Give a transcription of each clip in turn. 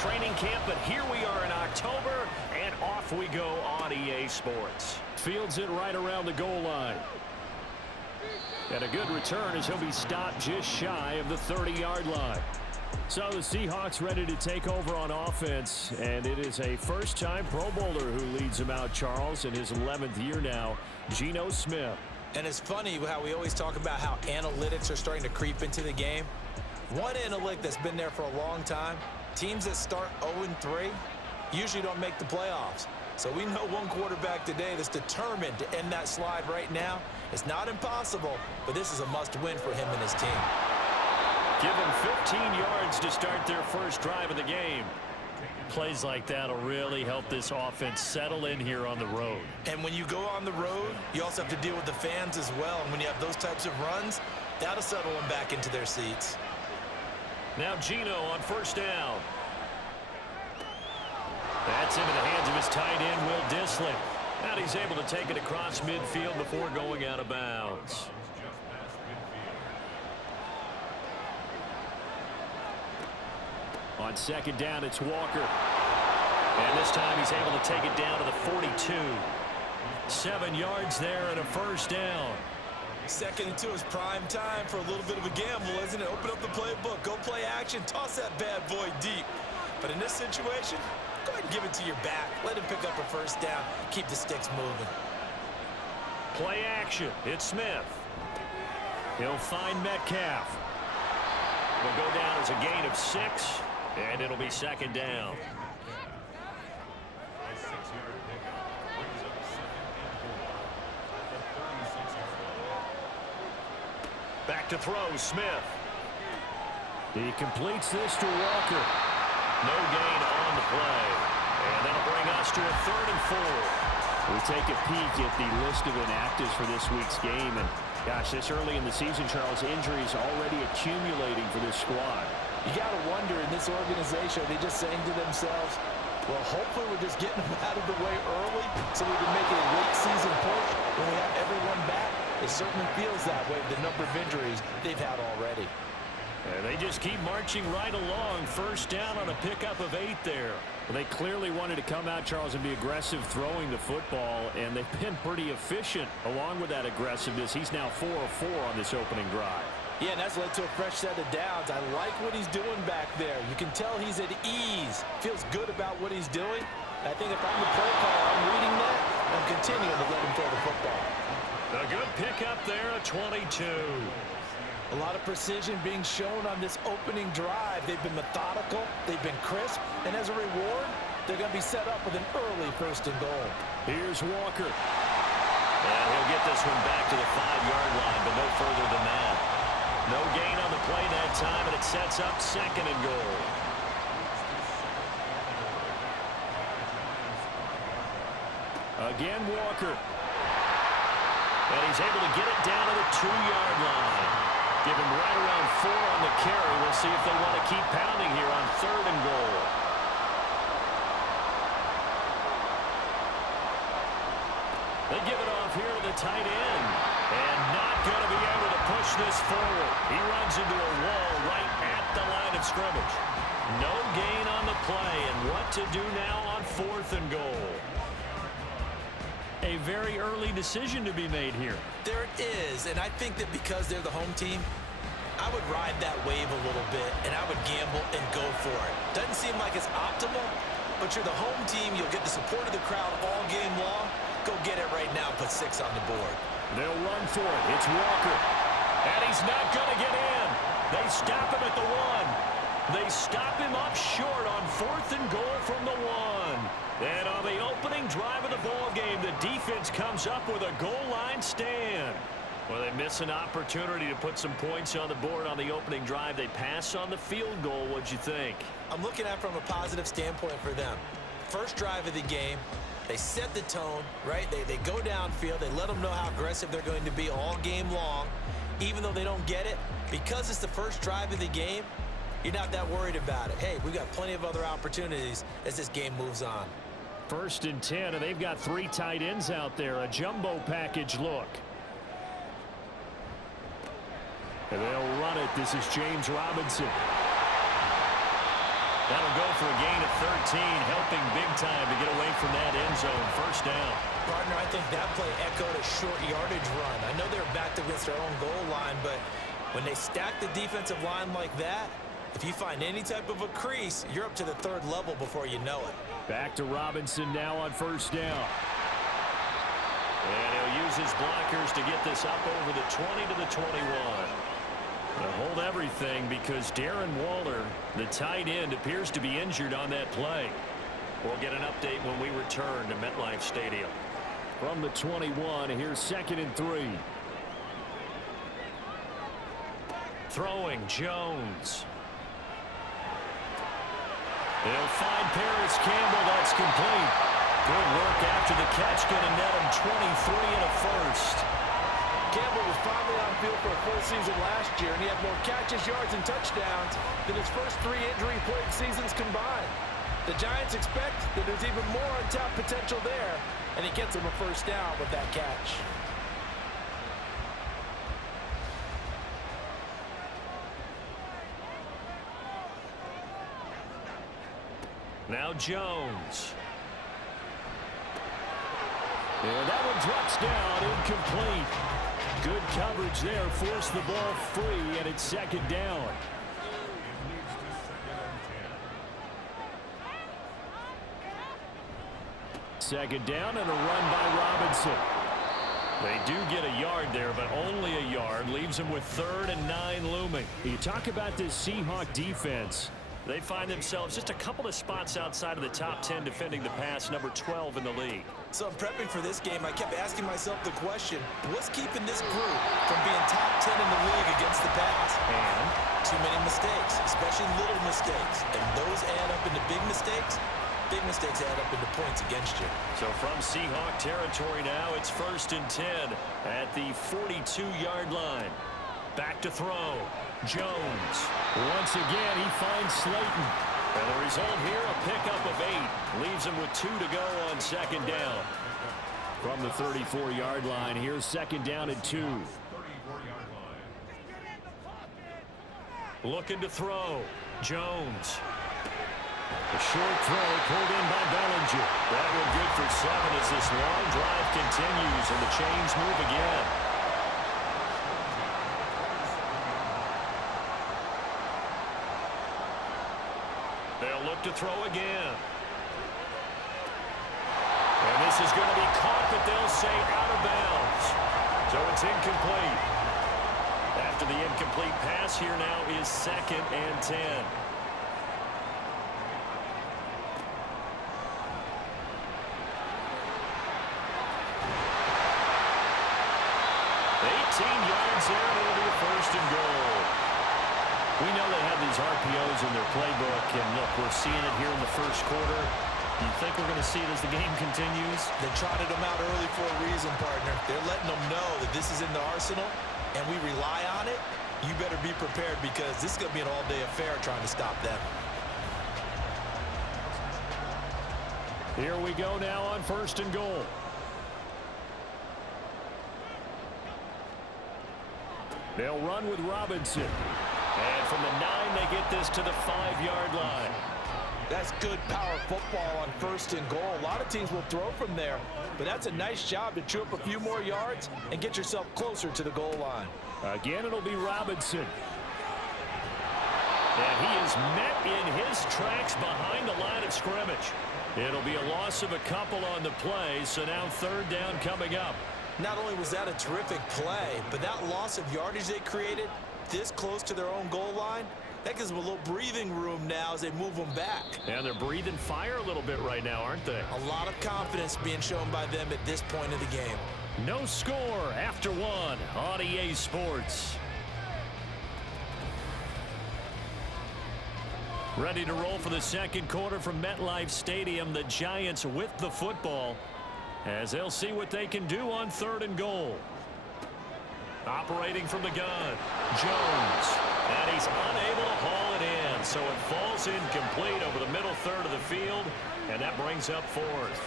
training camp, but here we are in October, and off we go on EA Sports. Fields it right around the goal line. And a good return as he'll be stopped just shy of the 30-yard line. So the Seahawks ready to take over on offense, and it is a first-time Pro Bowler who leads them out, Charles, in his 11th year now, Geno Smith. And it's funny how we always talk about how analytics are starting to creep into the game. One analytic that's been there for a long time, teams that start 0-3 usually don't make the playoffs. So we know one quarterback today that's determined to end that slide right now. It's not impossible, but this is a must-win for him and his team. Give them 15 yards to start their first drive of the game. Plays like that will really help this offense settle in here on the road. And when you go on the road, you also have to deal with the fans as well. And when you have those types of runs, that'll settle them back into their seats. Now Geno on first down. That's into the hands of his tight end, Will Dissly. And he's able to take it across midfield before going out of bounds. On second down, it's Walker. And this time he's able to take it down to the 42. 7 yards there and a first down. 2nd and 2 is prime time for a little bit of a gamble, isn't it? Open up the playbook, go play action, toss that bad boy deep. But in this situation, go ahead and give it to your back. Let him pick up a first down, keep the sticks moving. Play action, it's Smith. He'll find Metcalf. Will go down as a gain of 6. And it'll be second down. Back to throw, Smith. He completes this to Walker. No gain on the play. And that'll bring us to a 3rd and 4. We take a peek at the list of inactives for this week's game. And, gosh, this early in the season, Charles, injuries already accumulating for this squad. You got to wonder in this organization, are they just saying to themselves, well, hopefully we're just getting them out of the way early so we can make a late season push when we have everyone back. It certainly feels that way with the number of injuries they've had already. And they just keep marching right along. First down on a pickup of 8 there. Well, they clearly wanted to come out, Charles, and be aggressive throwing the football, and they've been pretty efficient along with that aggressiveness. He's now 4 of 4 on this opening drive. Yeah, and that's led to a fresh set of downs. I like what he's doing back there. You can tell he's at ease. Feels good about what he's doing. I think if I'm the play caller, I'm reading that. I'm continuing to let him throw the football. A good pickup there, a 22. A lot of precision being shown on this opening drive. They've been methodical. They've been crisp. And as a reward, they're going to be set up with an early 1st and goal. Here's Walker. And he'll get this one back to the 5-yard line, but no further than that. No gain on the play that time, and it sets up 2nd and goal. Again, Walker. And he's able to get it down to the 2-yard line. Give him right around 4 on the carry. We'll see if they want to keep pounding here on 3rd and goal. They give it off here to the tight end. And not going to be able to push this forward. He runs into a wall right at the line of scrimmage. No gain on the play. And what to do now on 4th and goal? A very early decision to be made here. There it is. And I think that because they're the home team, I would ride that wave a little bit, and I would gamble and go for it. Doesn't seem like it's optimal, but you're the home team. You'll get the support of the crowd all game long. Go get it right now. Put 6 on the board. They'll run for it. It's Walker. And he's not going to get in. They stop him at the 1. They stop him up short on 4th and goal from the 1. And on the opening drive of the ball game, the defense comes up with a goal line stand. Well, they miss an opportunity to put some points on the board on the opening drive. They pass on the field goal. What'd you think? I'm looking at it from a positive standpoint for them. First drive of the game, they set the tone, right? They go downfield. They let them know how aggressive they're going to be all game long. Even though they don't get it, because it's the first drive of the game, you're not that worried about it. Hey, we've got plenty of other opportunities as this game moves on. 1st and 10, and they've got 3 tight ends out there. A jumbo package look. And they'll run it. This is James Robinson. That'll go for a gain helping big time to get away from that end zone. First down. Partner, I think that play echoed a short yardage run. I know they're backed against their own goal line, but when they stack the defensive line like that, if you find any type of a crease, you're up to the third level before you know it. Back to Robinson now on first down. And he'll use his blockers to get this up over the 20 to the 21. They'll hold everything because Darren Waller, the tight end, appears to be injured on that play. We'll get an update when we return to MetLife Stadium. From the 21, here's 2nd and 3. Throwing Jones. They'll find Paris Campbell. That's complete. Good work after the catch. Going to net him 23 and a first. Campbell was finally on field for a full season last year, and he had more catches, yards, and touchdowns than his first 3 injury-plagued seasons combined. The Giants expect that there's even more untapped potential there, and he gets him a first down with that catch. Now Jones. And that one drops down, incomplete. Good coverage there, forced the ball free, and it's 2nd down. Second down and a run by Robinson. They do get a yard there, but only a yard. Leaves them with 3rd and 9 looming. You talk about this Seahawks defense. They find themselves just a couple of spots outside of the top 10 defending the pass, number 12 in the league. So in prepping for this game, I kept asking myself the question, what's keeping this group from being top 10 in the league against the pass? And too many mistakes, especially little mistakes. And those add up into big mistakes. Big mistakes add up into points against you. So from Seahawk territory now, it's 1st and 10 at the 42-yard line. Back to throw. Jones. Once again, he finds Slayton. And the result here, a pickup of 8. Leaves him with 2 to go on 2nd down. From the 34-yard line, here's 2nd down and 2. Looking to throw. Jones. A short throw pulled in by Bellinger. That one good for 7 as this long drive continues and the chains move again. They'll look to throw again. And this is going to be caught, but they'll say out of bounds. So it's incomplete. After the incomplete pass, here now is 2nd and 10. 18 yards there, and it'll be a 1st and goal. We know they have these RPOs in their playbook, and look, we're seeing it here in the 1st quarter. Do you think we're going to see it as the game continues? They trotted them out early for a reason, partner. They're letting them know that this is in the arsenal, and we rely on it. You better be prepared because this is going to be an all-day affair trying to stop them. Here we go now on 1st and goal. They'll run with Robinson. And from the 9, they get this to the 5-yard line. That's good power football on 1st and goal. A lot of teams will throw from there, but that's a nice job to chew up a few more yards and get yourself closer to the goal line. Again, it'll be Robinson. And he is met in his tracks behind the line of scrimmage. It'll be a loss of a couple on the play, so now 3rd down coming up. Not only was that a terrific play, but that loss of yardage they created this close to their own goal line, that gives them a little breathing room now as they move them back. And they're breathing fire a little bit right now, aren't they? A lot of confidence being shown by them at this point of the game. No score after 1 on EA Sports. Ready to roll for the 2nd quarter from MetLife Stadium. The Giants with the football as they'll see what they can do on 3rd and goal. Operating from the gun, Jones. And he's unable to haul it in, so it falls incomplete over the middle 3rd of the field, and that brings up 4th.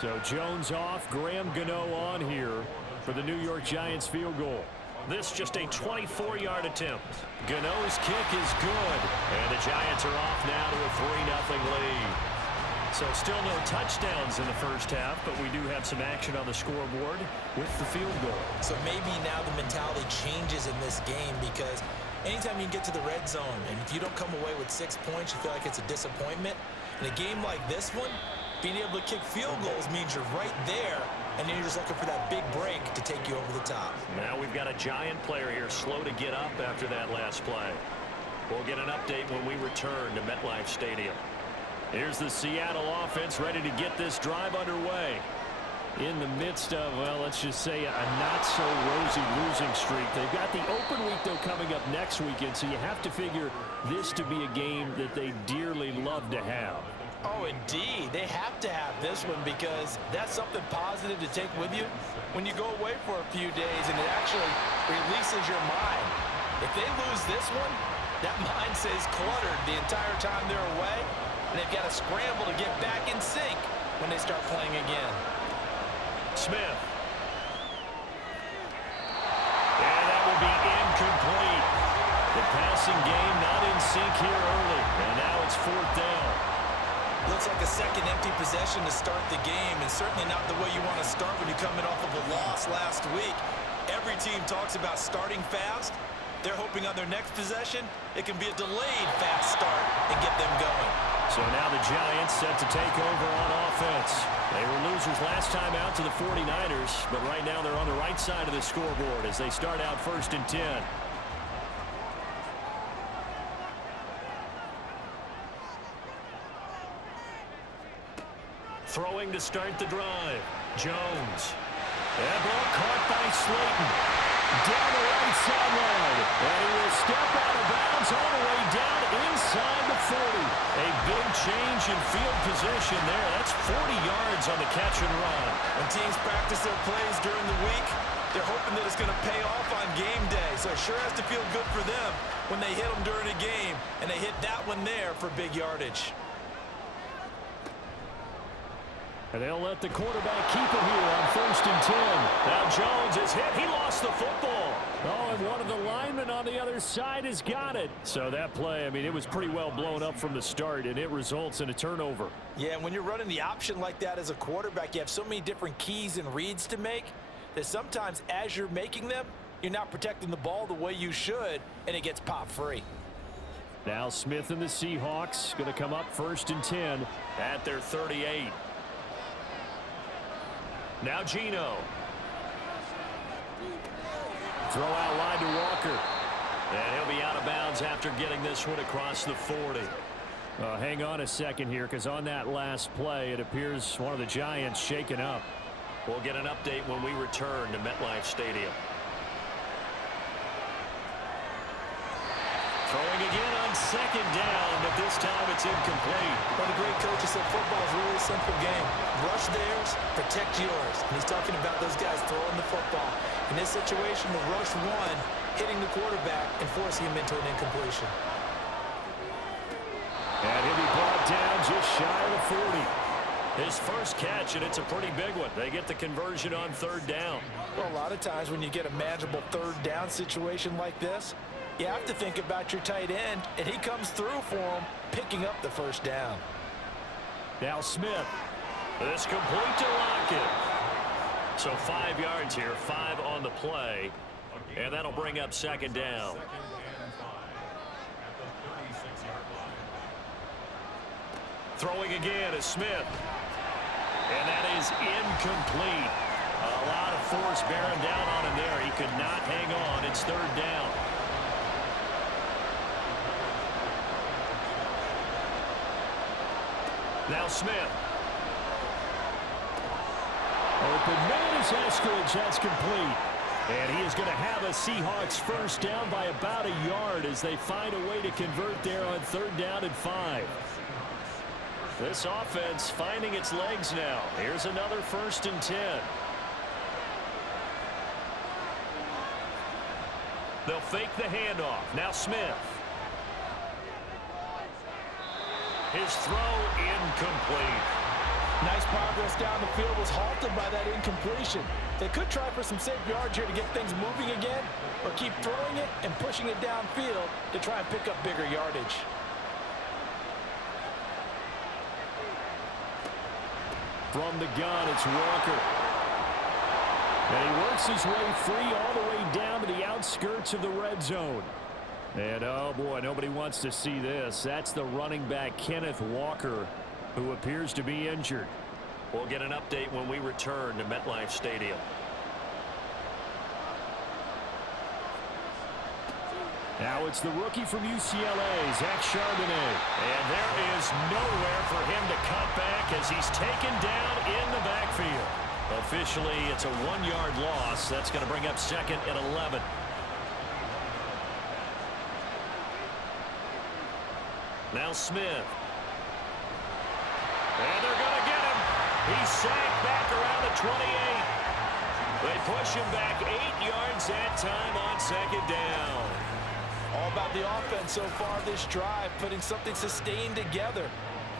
So Jones off, Graham Gano on here for the New York Giants field goal. This just a 24-yard attempt. Gano's kick is good. And the Giants are off now to a 3-0 lead. So still no touchdowns in the first half, but we do have some action on the scoreboard with the field goal. So maybe now the mentality changes in this game, because anytime you get to the red zone and if you don't come away with 6 points, you feel like it's a disappointment. In a game like this one, being able to kick field goals means you're right there, and then you're just looking for that big break to take you over the top. Now we've got a Giant player here slow to get up after that last play. We'll get an update when we return to MetLife Stadium. Here's the Seattle offense ready to get this drive underway. In the midst of, well, let's just say a not-so-rosy losing streak. They've got the open week, though, coming up next weekend, so you have to figure this to be a game that they dearly love to have. Oh, indeed. They have to have this one, because that's something positive to take with you when you go away for a few days, and it actually releases your mind. If they lose this one, that mind stays cluttered the entire time they're away, and they've got to scramble to get back in sync when they start playing again. Smith. And that will be incomplete. The passing game not in sync here early, and now it's 4th down. Looks like a second empty possession to start the game, and certainly not the way you want to start when you're coming off of a loss last week. Every team talks about starting fast. They're hoping on their next possession, it can be a delayed fast start and get them going. So now the Giants set to take over on offense. They were losers last time out to the 49ers, but right now they're on the right side of the scoreboard as they start out 1st and 10. Throwing to start the drive. Jones. That ball caught by Slayton. Down the right sideline. And he will step out of bounds all the way down inside the 40. A big change in field position there. That's 40 yards on the catch and run. When teams practice their plays during the week, they're hoping that it's going to pay off on game day. So it sure has to feel good for them when they hit them during a game, and they hit that one there for big yardage. And they'll let the quarterback keep it here on 1st and 10. Now Jones is hit. He lost the football. Oh, and one of the linemen on the other side has got it. So that play, I mean, it was pretty well blown up from the start, and it results in a turnover. Yeah, and when you're running the option like that as a quarterback, you have so many different keys and reads to make that sometimes as you're making them, you're not protecting the ball the way you should, and it gets pop free. Now Smith and the Seahawks going to come up 1st and 10 at their 38. Now Geno. Throw out line to Walker. And he'll be out of bounds after getting this one across the 40. Hang on a second here, because on that last play, it appears one of the Giants shaken up. We'll get an update when we return to MetLife Stadium. Throwing again on 2nd down, but this time it's incomplete. One of the great coaches said football is really a simple game. Rush theirs, protect yours. And he's talking about those guys throwing the football. In this situation, the rush one, hitting the quarterback and forcing him into an incompletion. And he'll be brought down just shy of the 40. His first catch, and it's a pretty big one. They get the conversion on 3rd down. Well, a lot of times when you get a manageable 3rd down situation like this, you have to think about your tight end, and he comes through for him, picking up the 1st down. Now Smith. This complete to Lockett. So 5 yards here, 5 on the play, and that'll bring up 2nd down. Throwing again is Smith. And that is incomplete. A lot of force bearing down on him there. He could not hang on. It's 3rd down. Now Smith. Open man is Eskridge. That's complete. And he is going to have a Seahawks 1st down by about a yard as they find a way to convert there on 3rd down and 5. This offense finding its legs now. Here's another 1st and 10. They'll fake the handoff. Now Smith. His throw incomplete. Nice progress down the field was halted by that incompletion. They could try for some safe yards here to get things moving again, or keep throwing it and pushing it downfield to try and pick up bigger yardage. From the gun, it's Walker. And he works his way free all the way down to the outskirts of the red zone. And, oh, boy, nobody wants to see this. That's the running back, Kenneth Walker, who appears to be injured. We'll get an update when we return to MetLife Stadium. Now it's the rookie from UCLA, Zach Charbonnet. And there is nowhere for him to cut back as he's taken down in the backfield. Officially, it's a 1-yard loss. That's going to bring up second and 11. Now Smith. And they're going to get him. He's sacked back around the 28. They push him back 8 yards that time on second down. All about the offense so far this drive, putting something sustained together.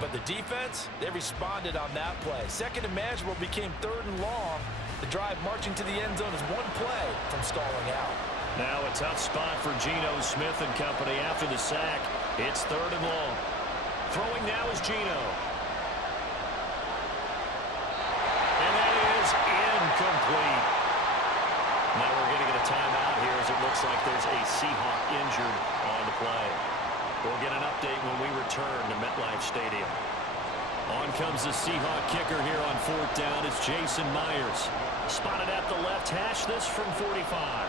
But the defense, they responded on that play. Second and manageable became third and long. The drive marching to the end zone is one play from stalling out. Now a tough spot for Geno Smith and company after the sack. It's third and long. Throwing now is Geno. And that is incomplete. Now we're going to get a timeout here as it looks like there's a Seahawk injured on the play. We'll get an update when we return to MetLife Stadium. On comes the Seahawk kicker here on fourth down. It's Jason Myers. Spotted at the left hash, this from 45.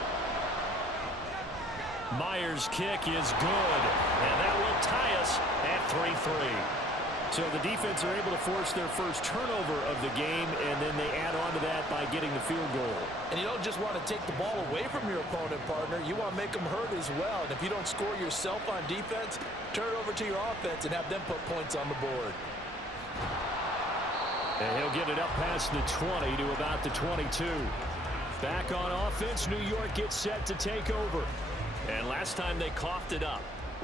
Myers' kick is good. And that will tie us at 3-3. So the defense are able to force their first turnover of the game, and then they add on to that by getting the field goal. And you don't just want to take the ball away from your opponent, partner. You want to make them hurt as well. And if you don't score yourself on defense, turn it over to your offense and have them put points on the board. And he'll get it up past the 20 to about the 22. Back on offense, New York gets set to take over. And last time they coughed it up,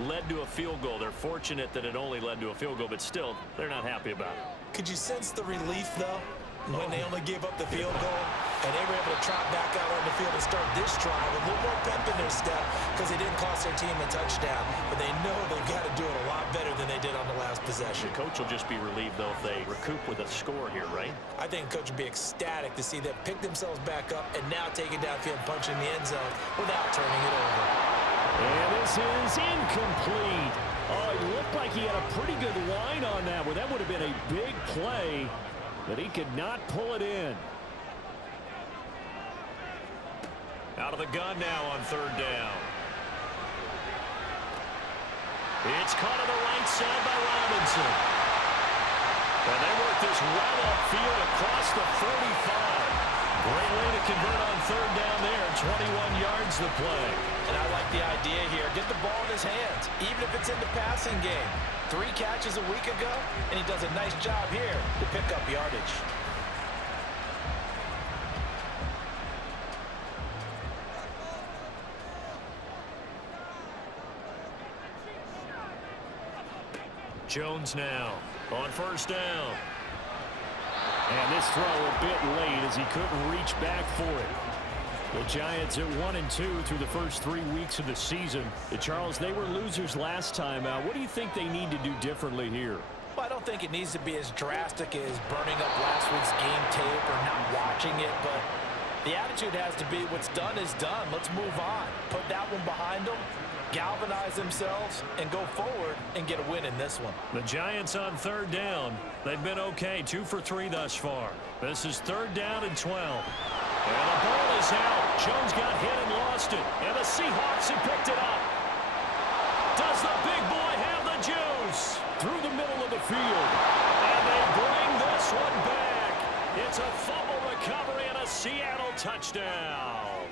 led to a field goal. They're fortunate that it only led to a field goal, but still, they're not happy about it. Could you sense the relief, though, when they only gave up the field goal and they were able to trot back out on the field and start this drive with a little more pep in their step because they didn't cost their team a touchdown, but they know they've got to do it a lot better than they did on the last possession. The coach will just be relieved, though, if they recoup with a score here, right? I think the coach would be ecstatic to see them pick themselves back up and now take it downfield, punch in the end zone without turning it over. And this is incomplete. Oh, it looked like he had a pretty good line on that one. That would have been a big play, but he could not pull it in. Out of the gun now on third down. It's caught on the right side by Robinson. And they work this well upfield across the 35. Great way to convert on third down there. 21 yards the play. And I like the idea here. Get the ball in his hands, even if it's in the passing game. 3 catches a week ago, and he does a nice job here to pick up yardage. Jones now on first down. And this throw a bit late as he couldn't reach back for it. The Giants at 1-2 through the first 3 weeks of the season. Charles, they were losers last time out. What do you think they need to do differently here? Well, I don't think it needs to be as drastic as burning up last week's game tape or not watching it, but the attitude has to be what's done is done. Let's move on. Put that one behind them, galvanize themselves, and go forward and get a win in this one. The Giants on third down. They've been okay, 2 for 3 thus far. This is third down and 12. And the ball is out. Jones got hit and lost it. And the Seahawks have picked it up. Does the big boy have the juice? Through the middle of the field. And they bring this one back. It's a fumble recovery and a Seattle touchdown.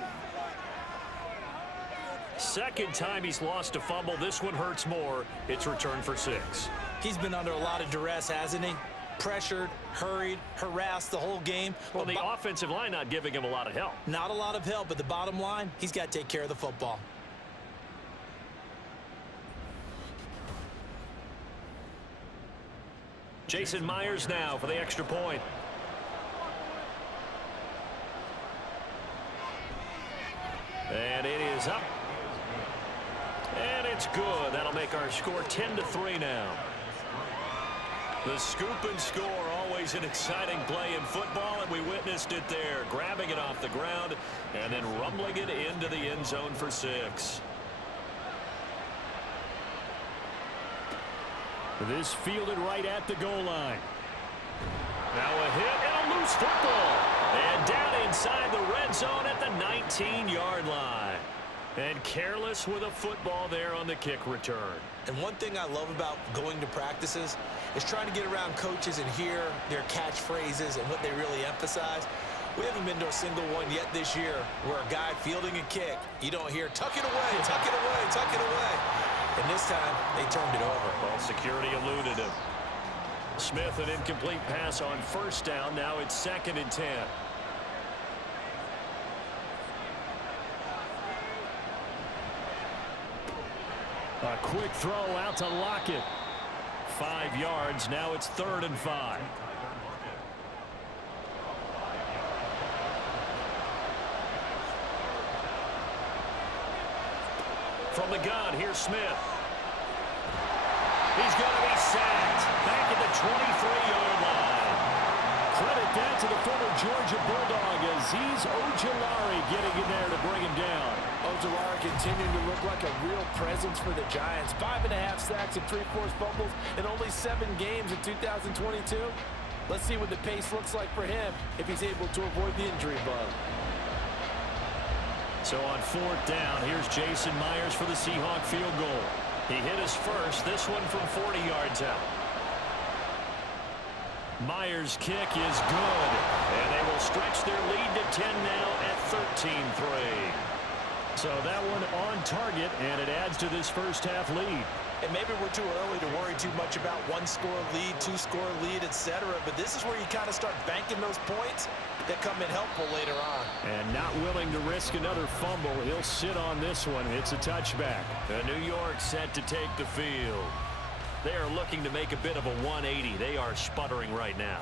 Second time he's lost a fumble. This one hurts more. It's returned for 6. He's been under a lot of duress, hasn't he? Pressured, hurried, harassed the whole game. Well, the offensive line not giving him a lot of help. Not a lot of help, but the bottom line, he's got to take care of the football. Jason Myers now for the extra point. is up. And it's good. That'll make our score 10-3 now. The scoop and score, always an exciting play in football, and we witnessed it there. Grabbing it off the ground and then rumbling it into the end zone for 6. This fielded right at the goal line. Now a hit and a loose football. And down inside the red zone at the 19-yard line. And careless with a football there on the kick return. And one thing I love about going to practices is trying to get around coaches and hear their catchphrases and what they really emphasize. We haven't been to a single one yet this year where a guy fielding a kick, you don't hear, tuck it away, tuck it away, tuck it away. And this time, they turned it over. Well, security eluded him. Smith, an incomplete pass on first down. Now it's 2nd and 10. A quick throw out to Lockett. 5 yards. Now it's 3rd and 5. From the gun, here's Smith. He's going to be sacked. Back at the 23-yard line. Credit that to the former Georgia Bulldog, Azeez Ojulari getting in there to bring him down. Ojulari continuing to look like a real presence for the Giants. 5.5 sacks and 3 forced fumbles in only 7 games in 2022. Let's see what the pace looks like for him if he's able to avoid the injury bug. So on 4th down, here's Jason Myers for the Seahawk field goal. He hit his first, this one from 40 yards out. Myers' kick is good, and they will stretch their lead to 10 now at 13-3. So that one on target, and it adds to this first half lead. And maybe we're too early to worry too much about 1-score lead, 2-score lead, etc. But this is where you kind of start banking those points that come in helpful later on. And not willing to risk another fumble, he'll sit on this one. It's a touchback. New York set to take the field. They are looking to make a bit of a 180. They are sputtering right now.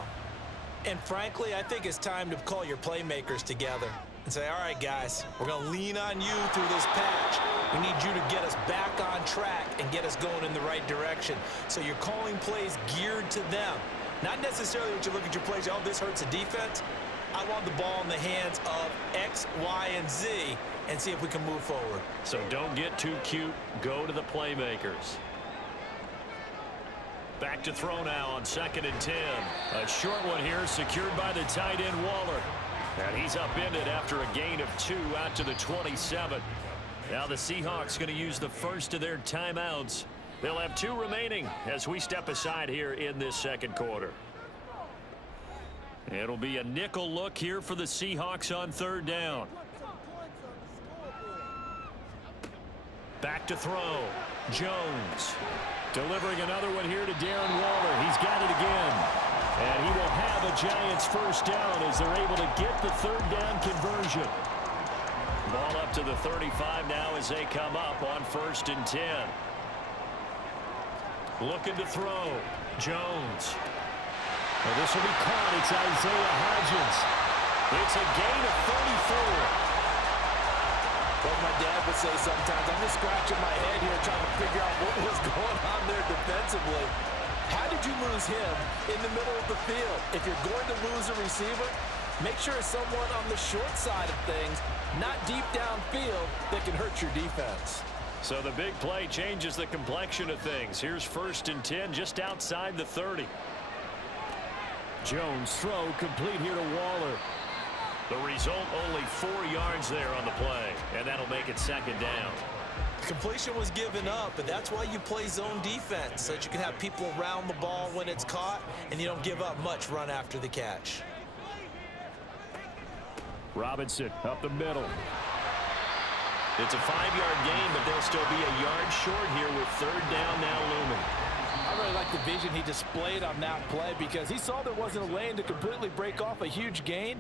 And frankly, I think it's time to call your playmakers together and say, all right, guys, we're going to lean on you through this patch. We need you to get us back on track and get us going in the right direction. So you're calling plays geared to them. Not necessarily what you look at your plays, oh, this hurts the defense. I want the ball in the hands of X, Y, and Z and see if we can move forward. So don't get too cute. Go to the playmakers. Back to throw now on 2nd and 10. A short one here secured by the tight end Waller. And he's upended after a gain of 2 out to the 27. Now the Seahawks going to use the first of their timeouts. They'll have 2 remaining as we step aside here in this second quarter. It'll be a nickel look here for the Seahawks on 3rd down. Back to throw. Jones. Delivering another one here to Darren Waller. He's got it again. And he will have a Giants first down as they're able to get the 3rd down conversion. Ball up to the 35 now as they come up on 1st and 10. Looking to throw. Jones. Well, this will be caught. It's Isaiah Hodgins. It's a gain of 34. Well, my dad would say sometimes, I'm just scratching my head here trying to figure out what was going on there defensively. How did you lose him in the middle of the field? If you're going to lose a receiver, make sure it's someone on the short side of things, not deep downfield, that can hurt your defense. So the big play changes the complexion of things. Here's 1st and 10 just outside the 30. Jones throw complete here to Waller. The result, only 4 yards there on the play, and that'll make it 2nd down. Completion was given up, but that's why you play zone defense, so that you can have people around the ball when it's caught, and you don't give up much run after the catch. Robinson up the middle. It's a 5-yard gain, but they'll still be a yard short here with 3rd down now looming. I really like the vision he displayed on that play because he saw there wasn't a lane to completely break off a huge gain.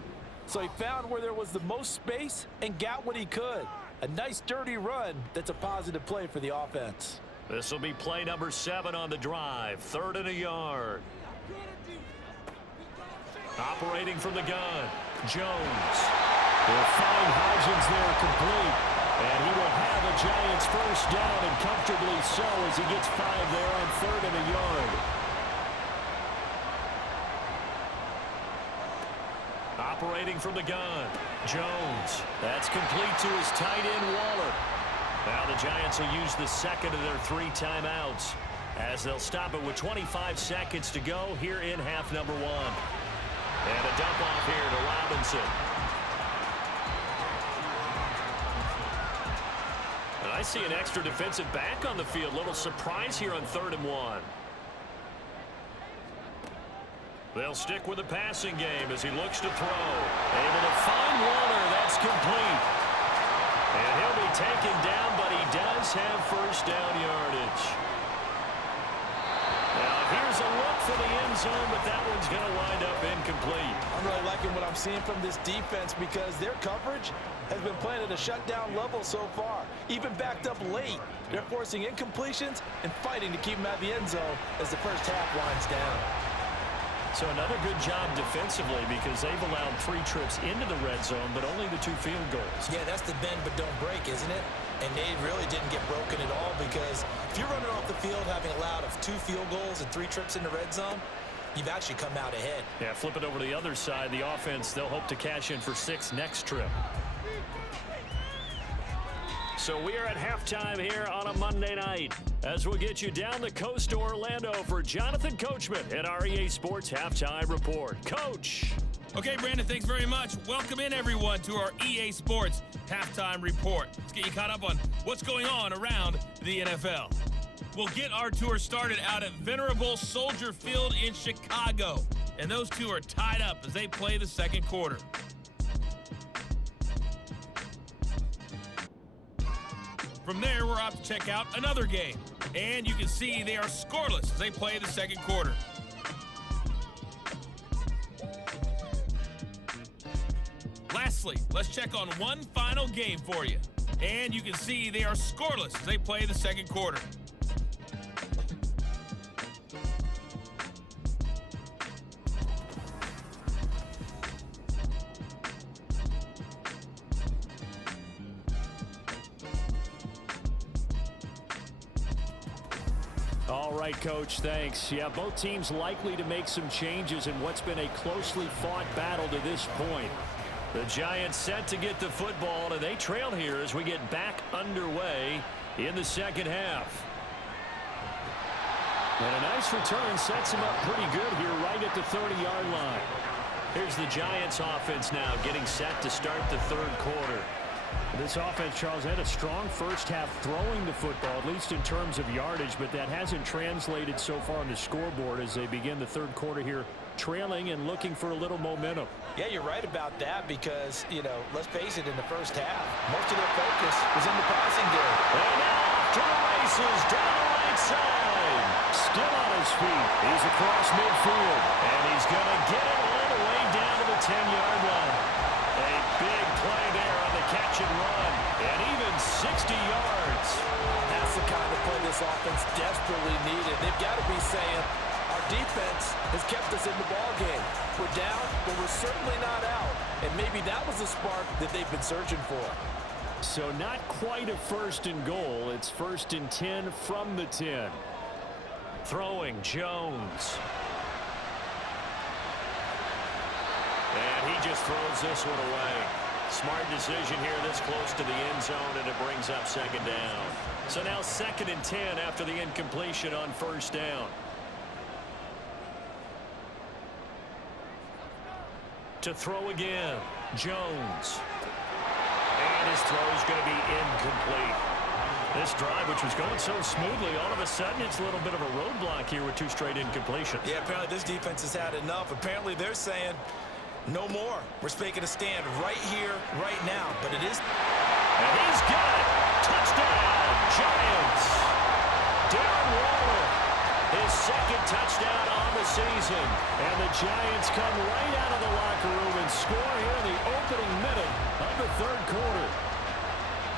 So he found where there was the most space and got what he could. A nice dirty run that's a positive play for the offense. This will be play number 7 on the drive. 3rd and a yard. Operating from the gun. Jones. They'll find Hodgins there complete. And he will have a Giants first down, and comfortably so, as he gets 5 there on 3rd and a yard. Operating from the gun, Jones. That's complete to his tight end, Waller. Now the Giants will use the second of their 3 timeouts, as they'll stop it with 25 seconds to go here in half number 1. And a dump off here to Robinson. And I see an extra defensive back on the field. Little surprise here on 3rd and 1. They'll stick with the passing game as he looks to throw. Able to find Waller. That's complete. And he'll be taken down, but he does have first down yardage. Now here's a look for the end zone, but that one's going to wind up incomplete. I'm really liking what I'm seeing from this defense because their coverage has been playing at a shutdown level so far. Even backed up late, they're forcing incompletions and fighting to keep them at the end zone as the first half winds down. So another good job defensively because they've allowed 3 trips into the red zone, but only the 2 field goals. Yeah, that's the bend but don't break, isn't it? And they really didn't get broken at all because if you're running off the field having allowed 2 field goals and 3 trips in the red zone, you've actually come out ahead. Yeah, flip it over to the other side. The offense, they'll hope to cash in for 6 next trip. So we are at halftime here on a Monday night as we'll get you down the coast to Orlando for Jonathan Coachman at our EA Sports Halftime Report. Coach. Okay, Brandon, thanks very much. Welcome in, everyone, to our EA Sports Halftime Report. Let's get you caught up on what's going on around the NFL. We'll get our tour started out at Venerable Soldier Field in Chicago. And those two are tied up as they play the second quarter. From there, we're off to check out another game. And you can see they are scoreless as they play the second quarter. Lastly, let's check on one final game for you. And you can see they are scoreless as they play the second quarter. All right, Coach, thanks. Yeah, both teams likely to make some changes in what's been a closely fought battle to this point. The Giants set to get the football, and they trail here as we get back underway in the second half. And a nice return sets him up pretty good here right at the 30-yard line. Here's the Giants offense now getting set to start the third quarter. This offense, Charles, had a strong first half throwing the football, at least in terms of yardage, but that hasn't translated so far on the scoreboard as they begin the third quarter here, trailing and looking for a little momentum. Yeah, you're right about that because, let's face it, in the first half, most of their focus was in the passing game. And now off to the races down the right side. Still on his feet. He's across midfield, and he's going to get it all the way down to the 10-yard line. A big play there on the catch and run, and even 60 yards. That's the kind of play this offense desperately needed. They've got to be saying, our defense has kept us in the ballgame. We're down, but we're certainly not out. And maybe that was the spark that they've been searching for. So not quite a first and goal. It's 1st and 10 from the 10. Throwing, Jones. And he just throws this one away. Smart decision here this close to the end zone, and it brings up second down. So now 2nd and 10 after the incompletion on first down. To throw again, Jones. And his throw is going to be incomplete. This drive, which was going so smoothly, all of a sudden it's a little bit of a roadblock here with 2 straight incompletions. Yeah, apparently this defense has had enough. Apparently they're saying, no more. We're making a stand right here, right now. But it is. And he's got it. Touchdown, Giants. Darren Waller, his 2nd touchdown on the season. And the Giants come right out of the locker room and score here in the opening minute of the third quarter.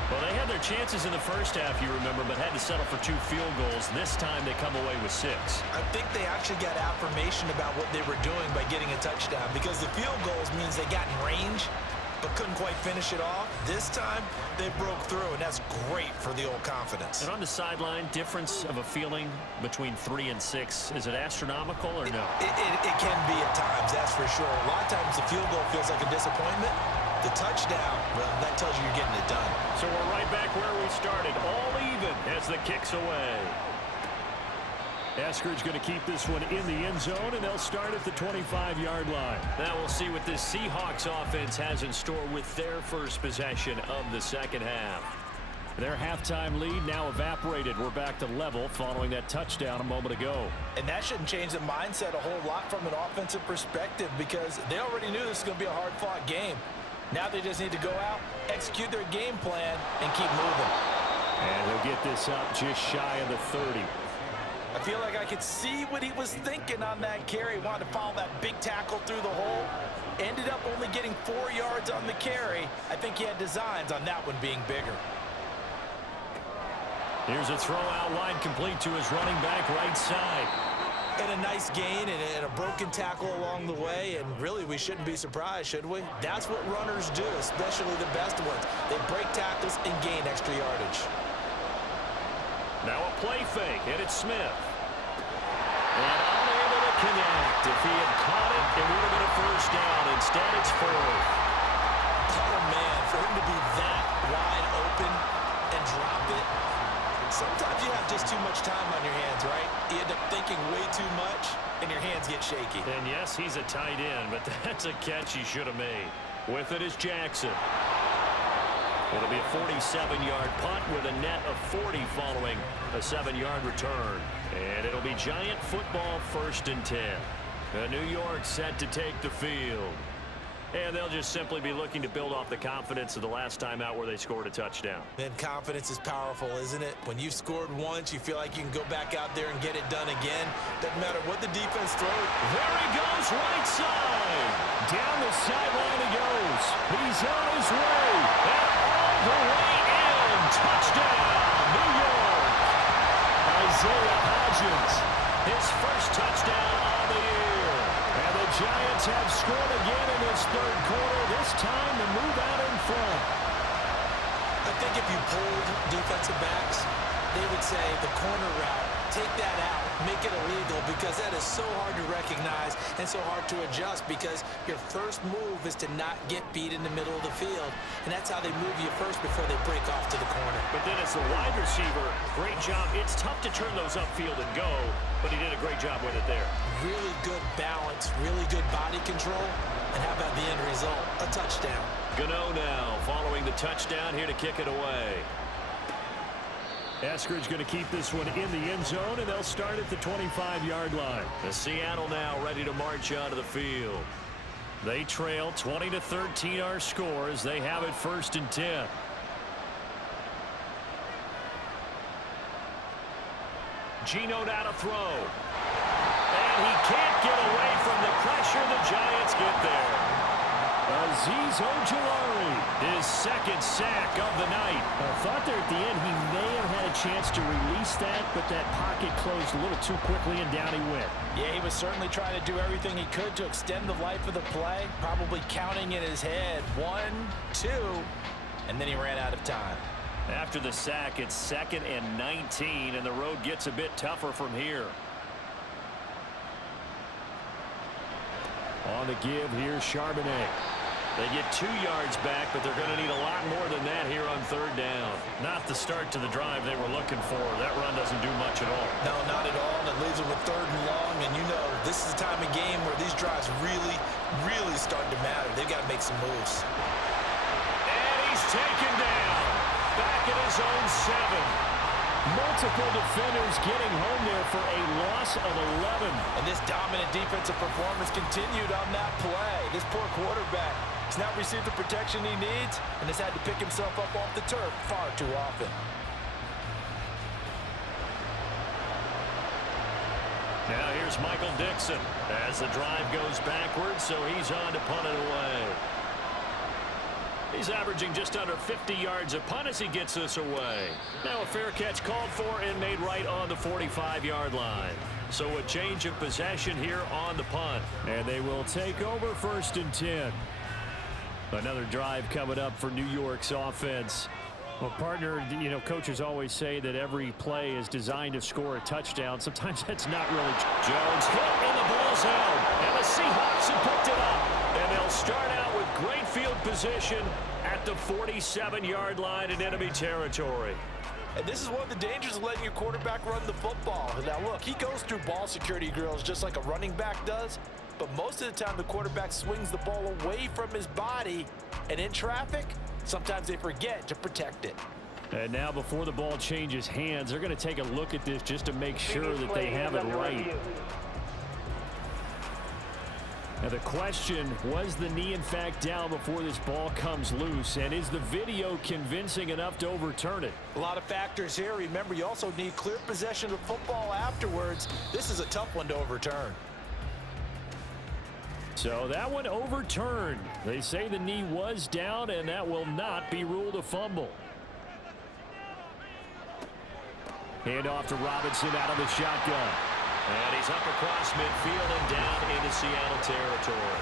Well, they had their chances in the first half, you remember, but had to settle for 2 field goals. This time they come away with 6. I think they actually got affirmation about what they were doing by getting a touchdown because the field goals means they got in range. but couldn't quite finish it off. This time, they broke through, and that's great for the old confidence. And on the sideline, difference of a feeling between 3 and 6, is it astronomical or no? It can be at times, that's for sure. A lot of times the field goal feels like a disappointment. The touchdown, well, that tells you you're getting it done. So we're right back where we started, all even as the kick's away. Eskridge going to keep this one in the end zone, and they'll start at the 25-yard line. Now we'll see what this Seahawks offense has in store with their first possession of the second half. Their halftime lead now evaporated. We're back to level following that touchdown a moment ago. And that shouldn't change the mindset a whole lot from an offensive perspective because they already knew this was going to be a hard-fought game. Now they just need to go out, execute their game plan, and keep moving. And he'll get this up just shy of the 30. I feel like I could see what he was thinking on that carry. Wanted to follow that big tackle through the hole. Ended up only getting 4 yards on the carry. I think he had designs on that one being bigger. Here's a throw out wide complete to his running back right side. And a nice gain and a broken tackle along the way. And really, we shouldn't be surprised, should we? That's what runners do, especially the best ones. They break tackles and gain extra yardage. Now a play fake, and it's Smith. And unable to connect. If he had caught it, it would have been a first down. Instead, it's 4th. Oh, man, for him to be that wide open and drop it, sometimes you have just too much time on your hands, right? You end up thinking way too much, and your hands get shaky. And yes, he's a tight end, but that's a catch he should have made. With it is Jackson. It'll be a 47-yard punt with a net of 40 following a 7-yard return. And it'll be Giant football 1st and 10. New York set to take the field. And they'll just simply be looking to build off the confidence of the last time out where they scored a touchdown. And confidence is powerful, isn't it? When you've scored once, you feel like you can go back out there and get it done again. Doesn't matter what the defense throws. There he goes, right side. Down the sideline he goes. He's on his way. And all the way in. Touchdown, New York. Isaiah Hodgins, his first touchdown on the year. And the Giants have scored again in this third quarter, this time to move out in front. I think if you polled defensive backs, they would say the corner route, take that out, make it illegal, because that is so hard to recognize and so hard to adjust because your first move is to not get beat in the middle of the field. And that's how they move you first before they break off to the corner. But then as the wide receiver, great job. It's tough to turn those upfield and go, but he did a great job with it there. Really good balance, really good body control. And how about the end result? A touchdown. Gano now following the touchdown here to kick it away. Eskridge going to keep this one in the end zone, and they'll start at the 25-yard line. The Seattle now ready to march onto the field. They trail 20-13 our score as they have it 1st and 10. Geno now to throw. And he can't get away from the pressure. The Giants get there. Azeez Ojulari, his second sack of the night. I thought there at the end he may have had a chance to release that, but that pocket closed a little too quickly and down he went. Yeah, he was certainly trying to do everything he could to extend the life of the play, probably counting in his head 1, 2, and then he ran out of time. After the sack, it's 2nd and 19, and the road gets a bit tougher from here. On the give, here's Charbonnet. They get 2 yards back, but they're going to need a lot more than that here on 3rd down. Not the start to the drive they were looking for. That run doesn't do much at all. No, not at all, and it leaves them with 3rd and long, and you know this is the time of game where these drives really start to matter. They've got to make some moves. And he's taken down. Back at his own 7. Multiple defenders getting home there for a loss of 11. And this dominant defensive performance continued on that play. This poor quarterback has not received the protection he needs and has had to pick himself up off the turf far too often. Now here's Michael Dixon as the drive goes backwards, so he's on to punt it away. He's averaging just under 50 yards a punt as he gets this away. Now a fair catch called for and made right on the 45-yard line. So a change of possession here on the punt. And they will take over 1st and 10. Another drive coming up for New York's offense. Well, partner, you know, coaches always say that every play is designed to score a touchdown. Sometimes that's not really true. Jones hit, and the ball's out. And the Seahawks have picked it up. And they'll start out with great field position at the 47-yard line in enemy territory. And this is one of the dangers of letting your quarterback run the football. Now, look, he goes through ball security drills just like a running back does. But most of the time, the quarterback swings the ball away from his body. And in traffic, sometimes they forget to protect it. And now before the ball changes hands, they're going to take a look at this just to make sure that they have it right. Now the question, was the knee in fact down before this ball comes loose? And is the video convincing enough to overturn it? A lot of factors here. Remember, you also need clear possession of the football afterwards. This is a tough one to overturn. So that one overturned. They say the knee was down, and that will not be ruled a fumble. Hand off to Robinson out of the shotgun. And he's up across midfield and down into Seattle territory.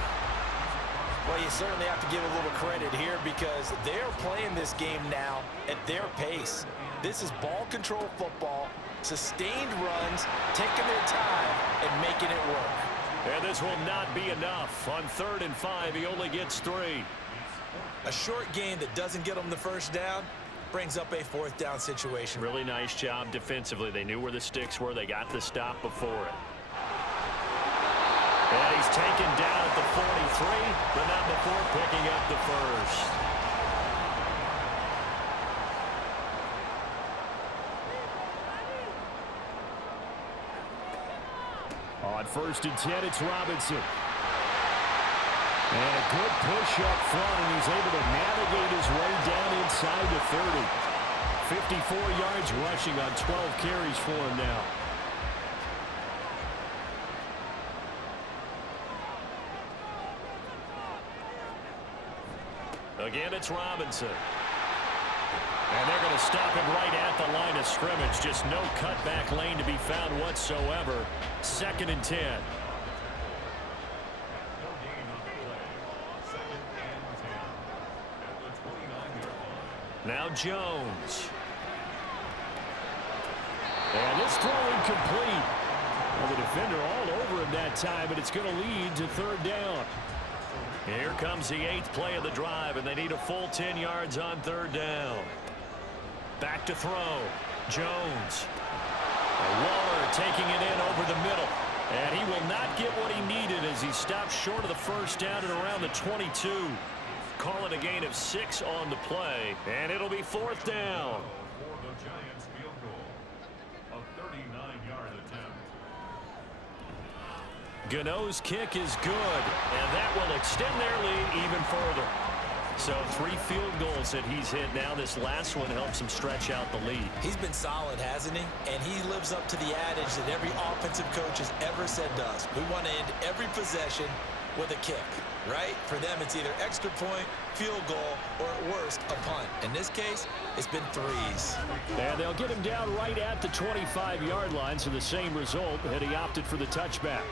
Well, you certainly have to give a little credit here because they're playing this game now at their pace. This is ball control football, sustained runs, taking their time, and making it work. And this will not be enough. On 3rd and 5, he only gets 3. A short gain that doesn't get them the first down brings up a 4th down situation. Really nice job defensively. They knew where the sticks were. They got the stop before it. And he's taken down at the 43, but not before picking up the first. On 1st and 10, it's Robinson. And a good push up front, and he's able to navigate his way down inside the 30. 54 yards rushing on 12 carries for him now. Again, it's Robinson. And they're going to stop him right at the line of scrimmage. Just no cutback lane to be found whatsoever. 2nd and 10. Now Jones. And this throw incomplete. Well, the defender all over him that time, but it's going to lead to 3rd down. Here comes the 8th play of the drive, and they need a full 10 yards on 3rd down. Back to throw. Jones. Waller taking it in over the middle. And he will not get what he needed as he stops short of the first down at around the 22. Call it a gain of 6 on the play, and it'll be 4th down. For the Giants field goal, a 39-yard attempt. Gano's kick is good, and that will extend their lead even further. So 3 field goals that he's hit now. This last one helps him stretch out the lead. He's been solid, hasn't he? And he lives up to the adage that every offensive coach has ever said to us. We want to end every possession with a kick, right? For them, it's either extra point, field goal, or at worst, a punt. In this case, it's been 3s. And they'll get him down right at the 25-yard line, so the same result, and he opted for the touchback.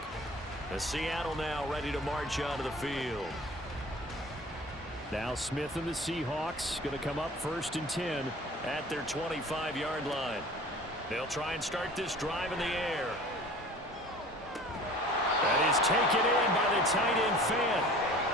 The Seattle now ready to march onto the field. Now Smith and the Seahawks going to come up 1st and 10 at their 25-yard line. They'll try and start this drive in the air. That is taken in by the tight end Fan.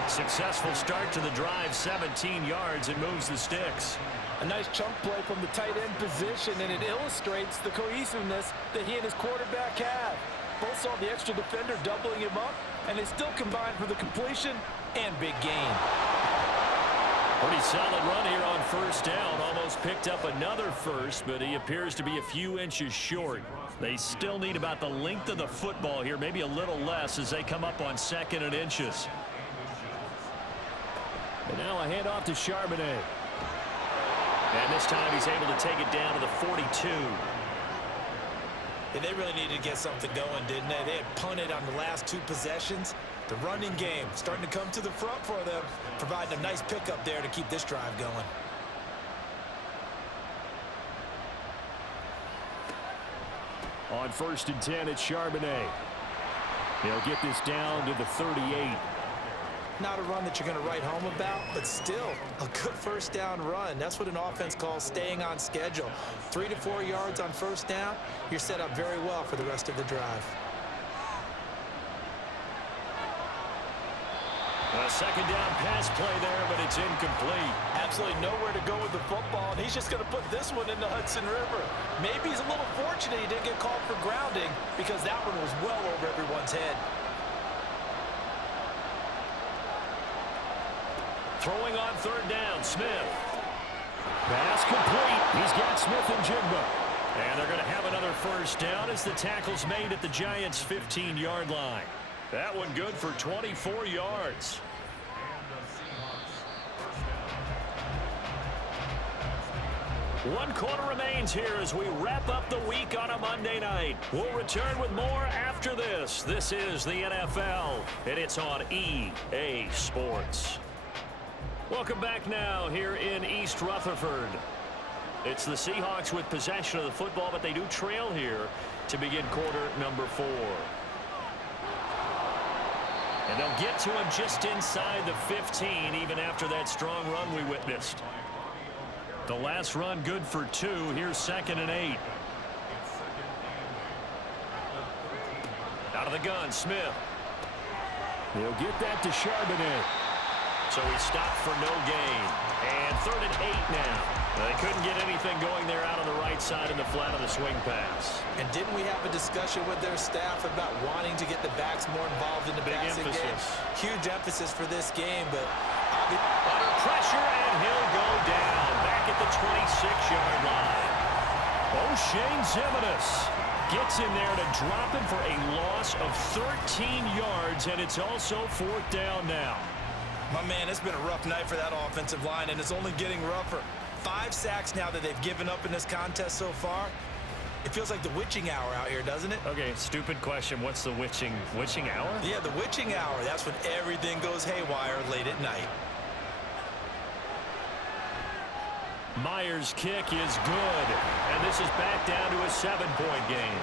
Successful start to the drive, 17 yards, and moves the sticks. A nice chunk play from the tight end position, and it illustrates the cohesiveness that he and his quarterback have. Both saw the extra defender doubling him up, and they still combined for the completion and big gain. Pretty solid run here on 1st down. Almost picked up another first, but he appears to be a few inches short. They still need about the length of the football here, maybe a little less as they come up on 2nd and inches. And now a handoff to Charbonnet. And this time he's able to take it down to the 42. And they really needed to get something going, didn't they? They had punted on the last 2 possessions. The running game starting to come to the front for them, providing a nice pickup there to keep this drive going. On 1st and 10, it's Charbonnet. He'll get this down to the 38. Not a run that you're going to write home about, but still a good first down run. That's what an offense calls staying on schedule. 3 to 4 yards on first down, you're set up very well for the rest of the drive. A second down pass play there, but it's incomplete. Absolutely nowhere to go with the football, and he's just going to put this one in the Hudson River. Maybe he's a little fortunate he didn't get called for grounding because that one was well over everyone's head. Throwing on third down, Smith. Pass complete. He's got Smith and Jigba. And they're going to have another first down as the tackle's made at the Giants' 15-yard line. That one good for 24 yards. One quarter remains here as we wrap up the week on a Monday night. We'll return with more after this. This is the NFL, and it's on EA Sports. Welcome back now here in East Rutherford. It's the Seahawks with possession of the football, but they do trail here to begin quarter number 4. And they'll get to him just inside the 15, even after that strong run we witnessed. The last run good for 2. Here's 2nd and 8. Out of the gun, Smith. He'll get that to Charbonnet. So he stopped for no gain. And 3rd and 8 now. They couldn't get anything going there out on the right side in the flat of the swing pass. And didn't we have a discussion with their staff about wanting to get the backs more involved in the passing game? Huge emphasis for this game, but under pressure, and he'll go down back at the 26-yard line. O'Shane Ximines gets in there to drop him for a loss of 13 yards, and it's also 4th down now. My man, it's been a rough night for that offensive line, and it's only getting rougher. 5 sacks now that they've given up in this contest so far. It feels like the witching hour out here, doesn't it? Okay, stupid question. What's the witching hour? Yeah, the witching hour. That's when everything goes haywire late at night. Myers' kick is good, and this is back down to a 7-point game.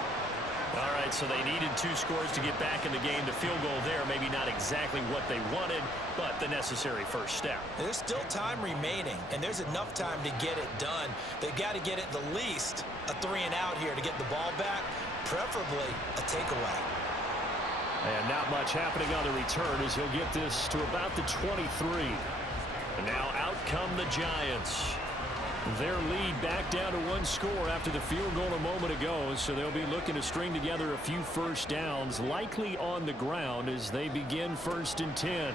All right, so they needed 2 scores to get back in the game. The field goal there, maybe not exactly what they wanted, but the necessary first step. There's still time remaining, and there's enough time to get it done. They've got to get at the least a 3 and out here to get the ball back, preferably a takeaway. And not much happening on the return as he'll get this to about the 23. And now out come the Giants. Their lead back down to 1 score after the field goal a moment ago, so they'll be looking to string together a few first downs, likely on the ground as they begin 1st and 10.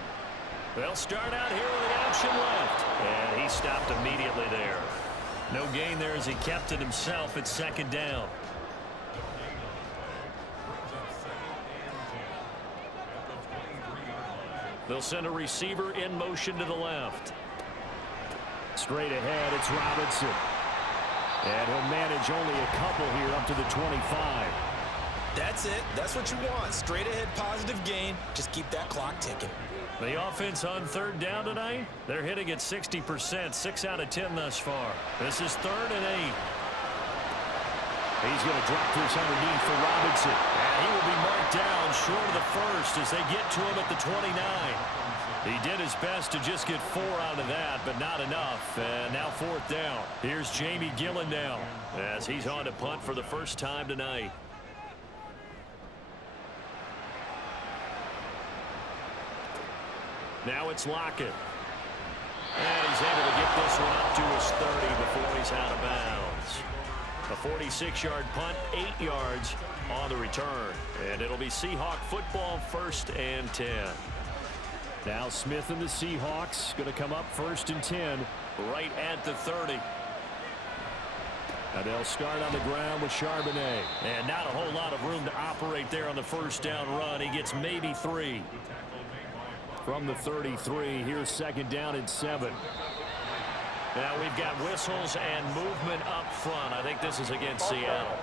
They'll start out here with the option left, and he stopped immediately there. No gain there as he kept it himself at 2nd down. They'll send a receiver in motion to the left. Straight ahead, it's Robinson. And he'll manage only a couple here up to the 25. That's it. That's what you want. Straight ahead positive gain. Just keep that clock ticking. The offense on 3rd down tonight, they're hitting at 60%, 6 out of 10 thus far. This is 3rd and 8. He's going to drop this underneath for Robinson. And he will be marked down short of the first as they get to him at the 29. He did his best to just get 4 out of that, but not enough. And now 4th down. Here's Jamie Gillen now as he's on to punt for the first time tonight. Now it's Lockett. And he's able to get this one up to his 30 before he's out of bounds. A 46-yard punt, 8 yards on the return. And it'll be Seahawk football, 1st and 10. Now Smith and the Seahawks going to come up 1st and 10 right at the 30. And they'll start on the ground with Charbonnet. And not a whole lot of room to operate there on the first down run. He gets maybe 3. From the 33, here's 2nd down and 7. Now we've got whistles and movement up front. I think this is against Seattle.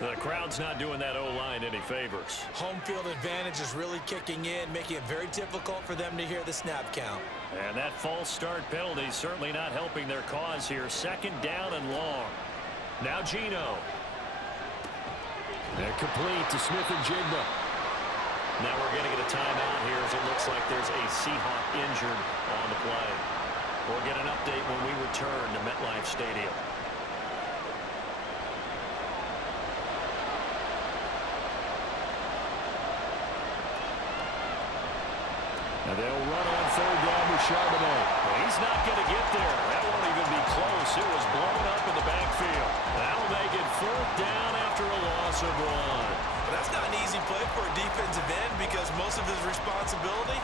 The crowd's not doing that O-line any favors. Home field advantage is really kicking in, making it very difficult for them to hear the snap count. And that false start penalty certainly not helping their cause here. 2nd down and long. Now Geno. They're complete to Smith and Jigba. Now we're going to get a timeout here as it looks like there's a Seahawk injured on the play. We'll get an update when we return to MetLife Stadium. And they'll run on third down with Charbonnet. He's not going to get there. That won't even be close. It was blown up in the backfield. That'll make it fourth down after a loss of 1. But that's not an easy play for a defensive end because most of his responsibility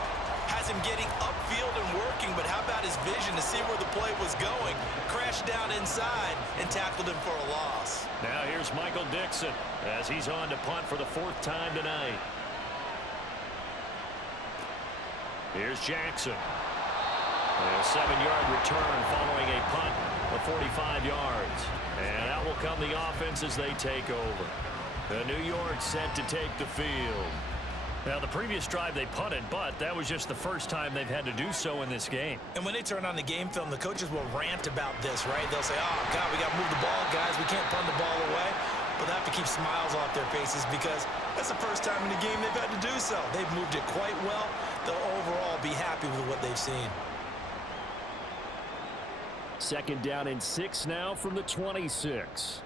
has him getting upfield and working. But how about his vision to see where the play was going? Crashed down inside and tackled him for a loss. Now here's Michael Dixon as he's on to punt for the 4th time tonight. Here's Jackson. A 7-yard return following a punt of 45 yards. And out will come the offense as they take over. The New York set to take the field. Now, the previous drive they punted, but that was just the first time they've had to do so in this game. And when they turn on the game film, the coaches will rant about this, right? They'll say, oh, God, we got to move the ball, guys. We can't punt the ball away. But they have to keep smiles off their faces because that's the first time in the game they've had to do so. They've moved it quite well. They'll overall be happy with what they've seen. 2nd down and 6 now from the 26.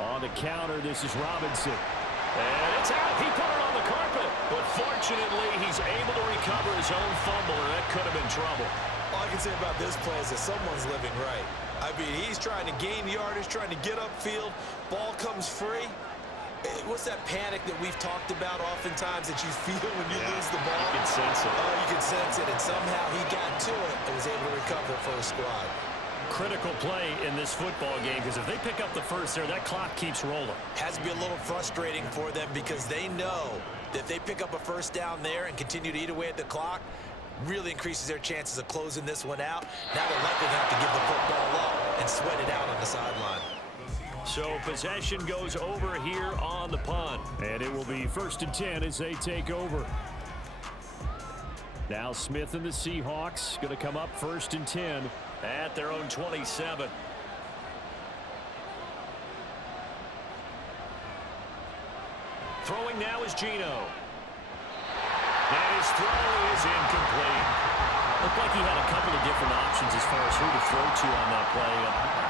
On the counter, this is Robinson. And it's out. He put it on the carpet. But fortunately, he's able to recover his own fumble, or that could have been trouble. All I can say about this play is that someone's living right. I mean, he's trying to gain yardage, trying to get upfield. Ball comes free. What's that panic that we've talked about oftentimes that you feel when you lose the ball? You can sense it. Oh, you can sense it. And somehow he got to it and was able to recover for his squad. Critical play in this football game because if they pick up the first there, that clock keeps rolling. Has to be a little frustrating for them because they know that if they pick up a first down there and continue to eat away at the clock, really increases their chances of closing this one out. Now they're likely to have to give the football up and sweat it out on the sideline. So possession goes over here on the punt. And it will be 1st and 10 as they take over. Now Smith and the Seahawks going to come up 1st and 10 at their own 27. Throwing now is Geno. And his throw is incomplete. Looked like he had a couple of different options as far as who to throw to on that play.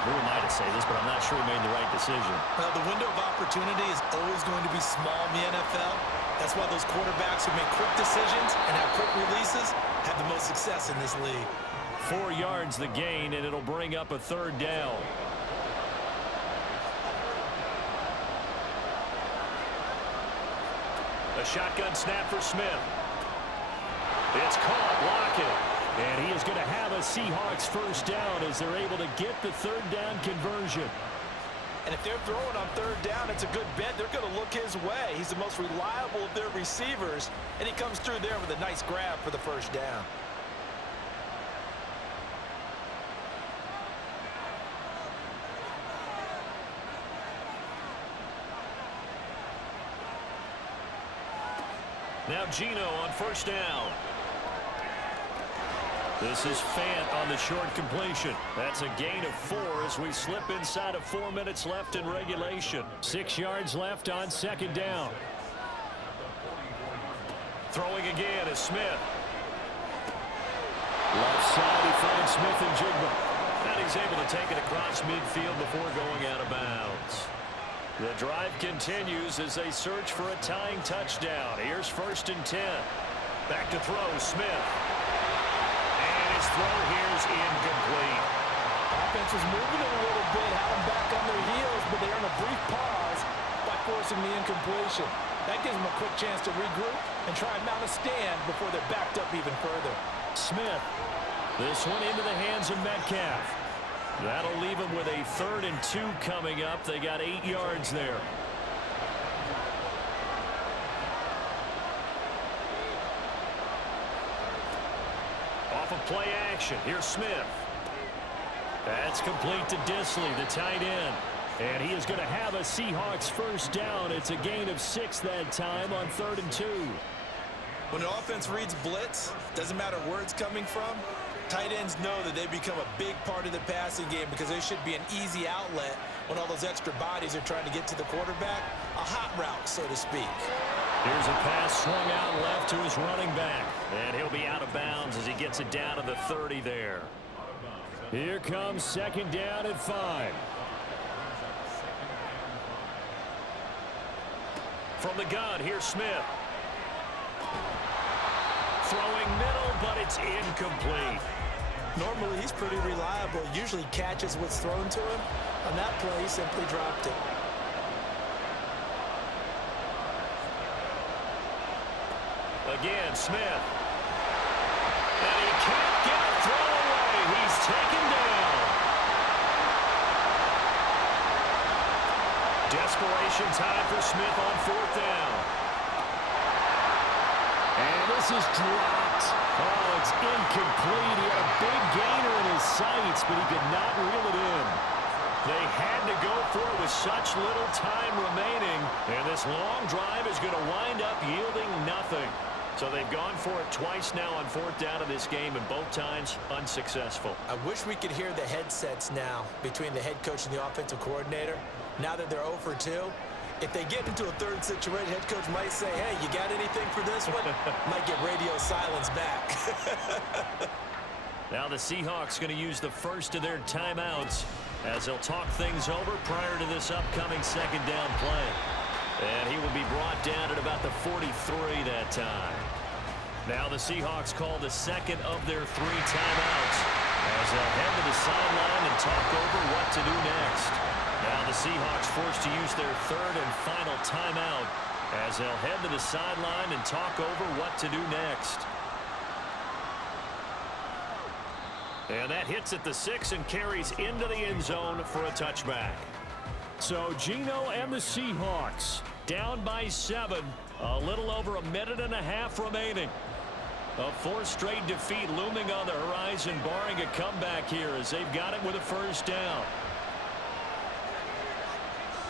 Who am I to say this, but I'm not sure he made the right decision. Well, the window of opportunity is always going to be small in the NFL. That's why those quarterbacks who make quick decisions and have quick releases have the most success in this league. 4 yards the gain, and it'll bring up a 3rd down. A shotgun snap for Smith. It's caught, Lockett. And he is going to have a Seahawks 1st down as they're able to get the 3rd down conversion. And if they're throwing on 3rd down, it's a good bet. They're going to look his way. He's the most reliable of their receivers, and he comes through there with a nice grab for the 1st down. Now Geno on 1st down. This is Fant on the short completion. That's a gain of 4 as we slip inside of 4 minutes left in regulation. 6 yards left on 2nd down. Throwing again is Smith. Left side, he finds Smith and Jigba. And he's able to take it across midfield before going out of bounds. The drive continues as they search for a tying touchdown. Here's 1st and 10. Back to throw, Smith. And his throw here's incomplete. Offense was moving it a little bit, had them back on their heels, but they earn a brief pause by forcing the incompletion. That gives them a quick chance to regroup and try and mount a stand before they're backed up even further. Smith. This one into the hands of Metcalf. That'll leave them with a 3rd and 2 coming up. They got 8 yards there. Off of play action. Here's Smith. That's complete to Disley, the tight end. And he is going to have a Seahawks 1st down. It's a gain of 6 that time on 3rd and 2. When an offense reads blitz, doesn't matter where it's coming from, Tight ends know that they become a big part of the passing game because they should be an easy outlet when all those extra bodies are trying to get to the quarterback. A hot route, so to speak. Here's a pass swung out left to his running back. And he'll be out of bounds as he gets it down to the 30 there. Here comes second down at 5. From the gun, here's Smith. Throwing middle, but it's incomplete. Normally, he's pretty reliable. Usually catches what's thrown to him. On that play, he simply dropped it. Again, Smith. And he can't get a throw away. He's taken down. Desperation time for Smith on fourth down. And this is dropped. Oh, it's incomplete. He had a big gainer in his sights, but he could not reel it in. They had to go for it with such little time remaining, and this long drive is going to wind up yielding nothing. So they've gone for it twice now on fourth down of this game, and both times unsuccessful. I wish we could hear the headsets now between the head coach and the offensive coordinator. Now that they're 0 for 2, if they get into a third situation, head coach might say, hey, you got anything for this one? Might get radio silence back. Now the Seahawks going to use the first of their timeouts as they'll talk things over prior to this upcoming second down play. And he will be brought down at about the 43 that time. Now the Seahawks call the second of their 3 timeouts as they'll head to the sideline and talk over what to do next. Now the Seahawks forced to use their third and final timeout as they'll head to the sideline and talk over what to do next. And that hits at the 6 and carries into the end zone for a touchback. So Geno and the Seahawks down by 7. A little over a minute and a half remaining. A 4th straight defeat looming on the horizon, barring a comeback here as they've got it with a first down.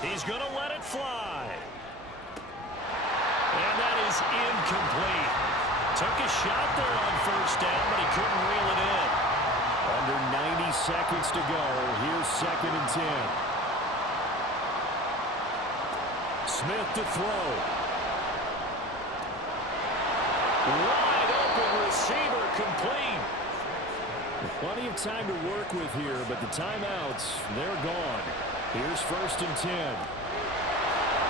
He's going to let it fly. And that is incomplete. Took a shot there on first down, but he couldn't reel it in. Under 90 seconds to go. Here's second and 10. Smith to throw. Wide open receiver, complete. Plenty of time to work with here, but the timeouts, they're gone. Here's first and 10.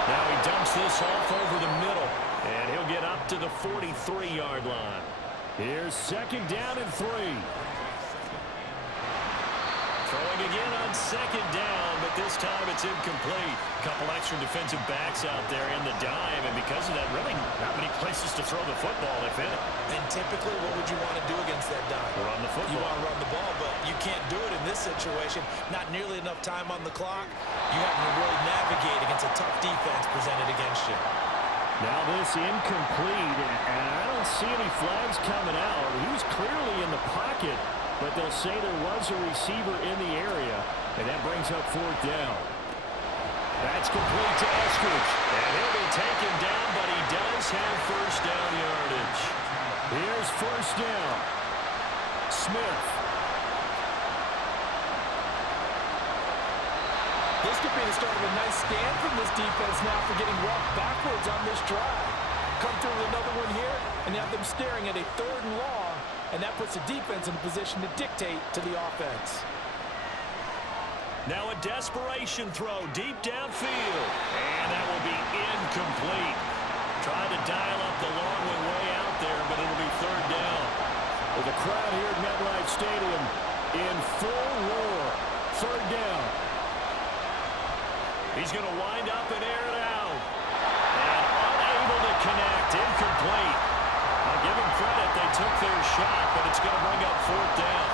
Now he dumps this off over the middle, and he'll get up to the 43-yard line. Here's second down and 3. Throwing again on second down, but this time it's incomplete. Couple extra defensive backs out there in the dime, and because of that, really not many places to throw the football if in it. And typically, what would you want to do against that dime? Run the football. You want to run the ball, but you can't do it in this situation. Not nearly enough time on the clock. You have to really navigate against a tough defense presented against you. Now this incomplete, and I don't see any flags coming out. He was clearly in the pocket, but they'll say there was a receiver in the area, and that brings up fourth down. That's complete to Eskridge, and he'll be taken down, but he does have first down yardage. Here's first down. Smith. This could be the start of a nice stand from this defense now for getting walked backwards on this drive. Come through with another one here, and have them staring at a 3rd and long, and that puts the defense in a position to dictate to the offense. Now a desperation throw deep downfield, and that will be incomplete. Tried to dial up the long way out there, but it'll be 3rd down. With the crowd here at MetLife Stadium in full roar. 3rd down. He's going to wind up and air it out. And unable to connect. Incomplete. I'll give him credit. They took their shot, but it's going to bring up 4th down.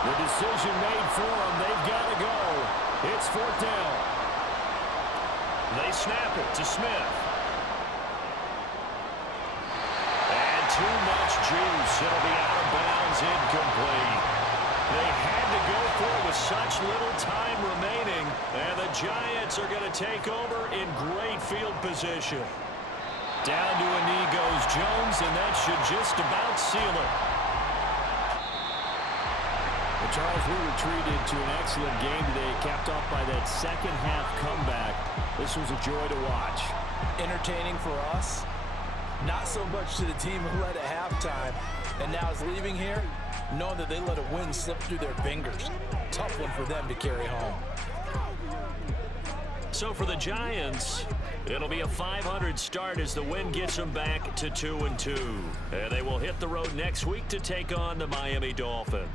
The decision made for them. They've got to go. It's 4th down. They snap it to Smith. And too much juice. It'll be out of bounds, incomplete. They had to go for it with such little time remaining, and the Giants are going to take over in great field position. Down to a knee goes Jones, and that should just about seal it. Charles, we were treated to an excellent game today, capped off by that second half comeback. This was a joy to watch. Entertaining for us, not so much to the team who led at halftime and now is leaving here knowing that they let a win slip through their fingers. Tough one for them to carry home. So for the Giants, it'll be a 500 start as the win gets them back to 2-2. And they will hit the road next week to take on the Miami Dolphins.